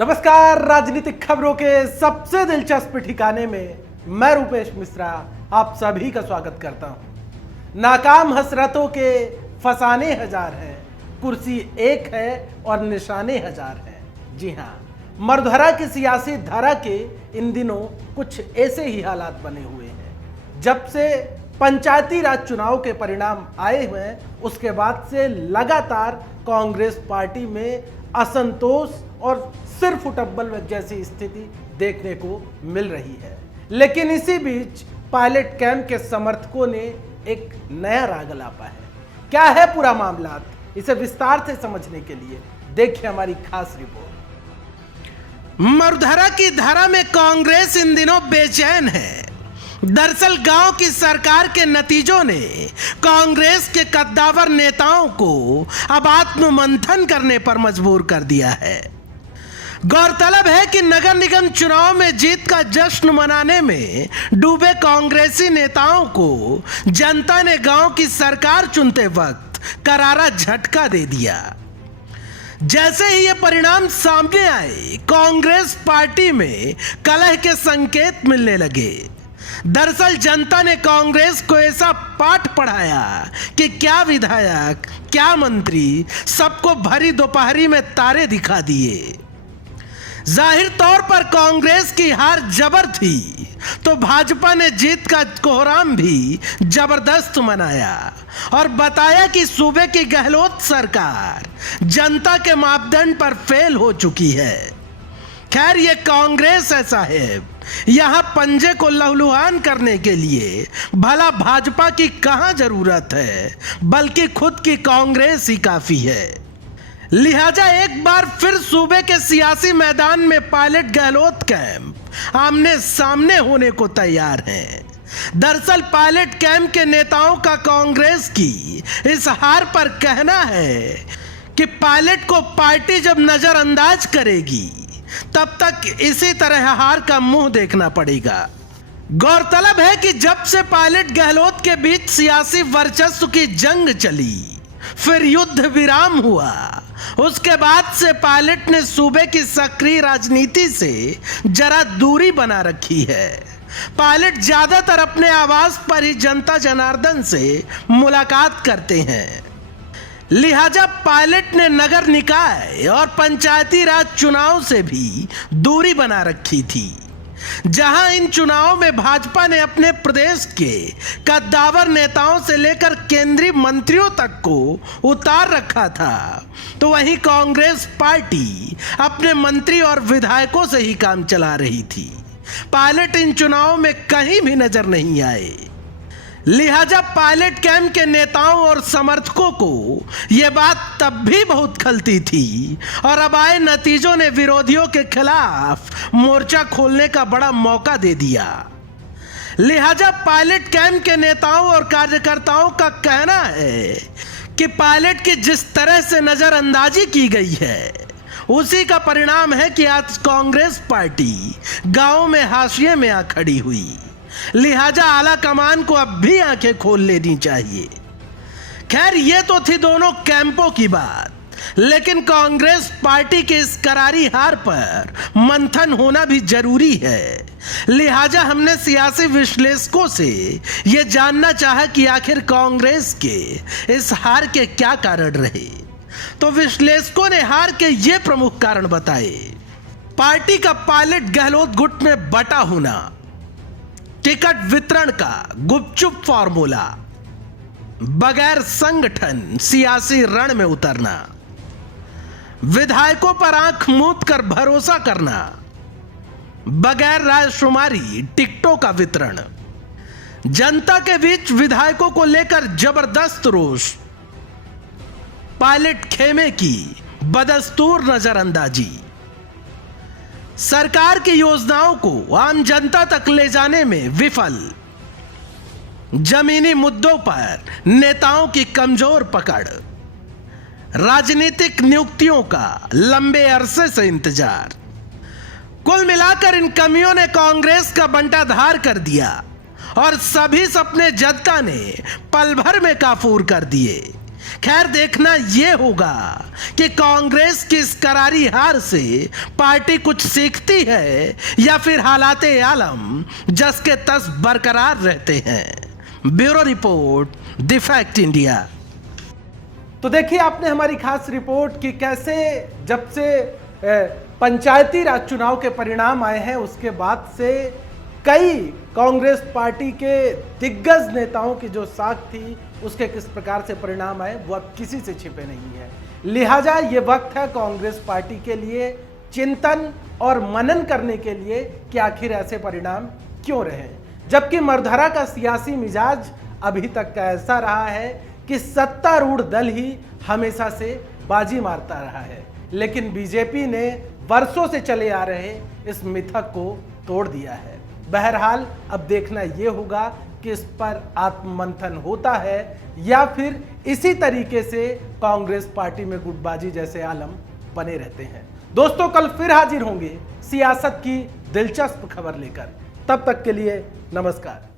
नमस्कार। राजनीतिक खबरों के सबसे दिलचस्प ठिकाने में मैं रूपेश मिश्रा आप सभी का स्वागत करता हूं। नाकाम हसरतों के फसाने हजार हैं, कुर्सी एक है और निशाने हजार हैं। जी हां, मरधरा की सियासी धारा के इन दिनों कुछ ऐसे ही हालात बने हुए हैं। जब से पंचायती राज चुनाव के परिणाम आए हुए हैं, उसके बाद से लगातार कांग्रेस पार्टी में असंतोष और सिर फुटब्बल जैसी स्थिति देखने को मिल रही है। लेकिन इसी बीच पायलट कैंप के समर्थकों ने एक नया राग अलापा है। क्या है पूरा मामला, इसे विस्तार से समझने के लिए देखिए हमारी खास रिपोर्ट। मरधरा की धारा में कांग्रेस इन दिनों बेचैन है। दरअसल गांव की सरकार के नतीजों ने कांग्रेस के कद्दावर नेताओं को अब आत्ममंथन करने पर मजबूर कर दिया है। गौरतलब है कि नगर निगम चुनाव में जीत का जश्न मनाने में डूबे कांग्रेसी नेताओं को जनता ने गांव की सरकार चुनते वक्त करारा झटका दे दिया। जैसे ही ये परिणाम सामने आए, कांग्रेस पार्टी में कलह के संकेत मिलने लगे। दरअसल जनता ने कांग्रेस को ऐसा पाठ पढ़ाया कि क्या विधायक, क्या मंत्री, सबको भरी दोपहरी में तारे दिखा दिए। जाहिर तौर पर कांग्रेस की हार जबर थी, तो भाजपा ने जीत का कोहराम भी जबरदस्त मनाया और बताया कि सूबे की गहलोत सरकार जनता के मापदंड पर फेल हो चुकी है। खैर, ये कांग्रेस ऐसा है, यहां पंजे को लहलुहान करने के लिए भला भाजपा की कहां जरूरत है, बल्कि खुद की कांग्रेस ही काफी है। लिहाजा एक बार फिर सूबे के सियासी मैदान में पायलट गहलोत कैंप आमने सामने होने को तैयार हैं। दरअसल पायलट कैंप के नेताओं का कांग्रेस की इस हार पर कहना है कि पायलट को पार्टी जब नजरअंदाज करेगी तब तक इसी तरह हार का मुंह देखना पड़ेगा। गौरतलब है कि जब से पायलट गहलोत के बीच सियासी वर्चस्व की जंग चली, फिर युद्ध विराम हुआ, उसके बाद से पायलट ने सूबे की सक्रिय राजनीति से जरा दूरी बना रखी है। पायलट ज्यादातर अपने आवास पर ही जनता जनार्दन से मुलाकात करते हैं। लिहाजा पायलट ने नगर निकाय और पंचायती राज चुनाव से भी दूरी बना रखी थी। जहां इन चुनावों में भाजपा ने अपने प्रदेश के कद्दावर नेताओं से लेकर केंद्रीय मंत्रियों तक को उतार रखा था, तो वहीं कांग्रेस पार्टी अपने मंत्री और विधायकों से ही काम चला रही थी। पायलट इन चुनावों में कहीं भी नजर नहीं आए। लिहाजा पायलट कैंप के नेताओं और समर्थकों को यह बात तब भी बहुत खलती थी और अब आए नतीजों ने विरोधियों के खिलाफ मोर्चा खोलने का बड़ा मौका दे दिया। लिहाजा पायलट कैंप के नेताओं और कार्यकर्ताओं का कहना है कि पायलट की जिस तरह से नजरअंदाजी की गई है, उसी का परिणाम है कि आज कांग्रेस पार्टी गांव में हाशिए में आ खड़ी हुई। लिहाजा आला कमान को अब भी आंखें खोल लेनी चाहिए। खैर, ये तो थी दोनों कैंपों की बात, लेकिन कांग्रेस पार्टी के इस करारी हार पर मंथन होना भी जरूरी है। लिहाजा हमने सियासी विश्लेषकों से यह जानना चाहा कि आखिर कांग्रेस के इस हार के क्या कारण रहे। तो विश्लेषकों ने हार के ये प्रमुख कारण बताए। पार्टी का पायलट गहलोत गुट में बटा होना, टिकट वितरण का गुपचुप फॉर्मूला, बगैर संगठन सियासी रण में उतरना, विधायकों पर आंख मूंद कर भरोसा करना, बगैर रायशुमारी टिकटों का वितरण, जनता के बीच विधायकों को लेकर जबरदस्त रोष, पायलट खेमे की बदस्तूर नजरअंदाजी, सरकार की योजनाओं को आम जनता तक ले जाने में विफल, जमीनी मुद्दों पर नेताओं की कमजोर पकड़, राजनीतिक नियुक्तियों का लंबे अरसे से इंतजार। कुल मिलाकर इन कमियों ने कांग्रेस का बंटाधार कर दिया और सभी सपने जनता ने पल भर में काफूर कर दिए। खैर, देखना यह होगा कि कांग्रेस की इस करारी हार से पार्टी कुछ सीखती है या फिर हालाते आलम जस के तस बरकरार रहते हैं। Bureau report, the fact India. तो देखिए, आपने हमारी खास रिपोर्ट की कैसे जब से पंचायती राज चुनाव के परिणाम आए हैं उसके बाद से कई कांग्रेस पार्टी के दिग्गज नेताओं की जो साख थी उसके किस प्रकार से परिणाम आए वो अब किसी से छिपे नहीं है। लिहाजा ये वक्त है कांग्रेस पार्टी के लिए चिंतन और मनन करने के लिए कि आखिर ऐसे परिणाम क्यों रहे, जबकि मरधरा का सियासी मिजाज अभी तक का ऐसा रहा है कि सत्तारूढ़ दल ही हमेशा से बाजी मारता रहा है, लेकिन बीजेपी ने वर्षों से चले आ रहे इस मिथक को तोड़ दिया है। बहरहाल अब देखना यह होगा कि इस पर आत्ममंथन होता है या फिर इसी तरीके से कांग्रेस पार्टी में गुटबाजी जैसे आलम बने रहते हैं। दोस्तों, कल फिर हाजिर होंगे सियासत की दिलचस्प खबर लेकर। तब तक के लिए नमस्कार।